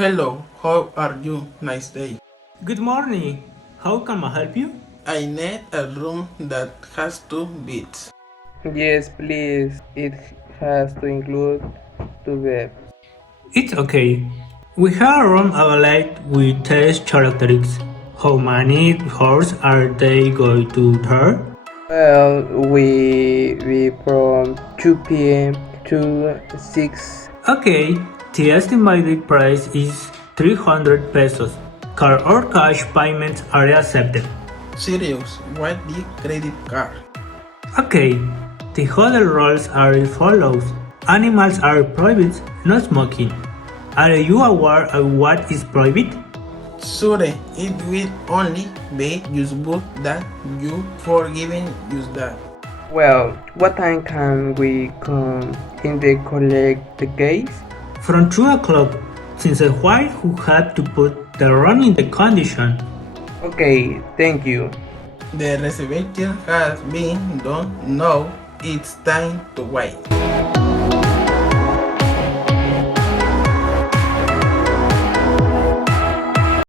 Hello, how are you? Nice day. Good morning. How can I help you? I need a room that has two beds. Yes, please. It has to include two beds. It's okay. We have a room available with test characteristics. How many hours are they going to there? Well, we from 2 p.m. to 6. Okay, the estimated price is 300 pesos. Card or cash payments are accepted. Serious, what the credit card? Okay, the other rules are as follows. Animals are prohibited, no smoking. Are you aware of what is prohibited? Sure, it will only be useful that you forgiven use that. Well, what time can we come in the collect the case? From 2 o'clock, since a while who had to put the run in the condition. Okay, thank you. The reservation has been done. Now it's time to wait.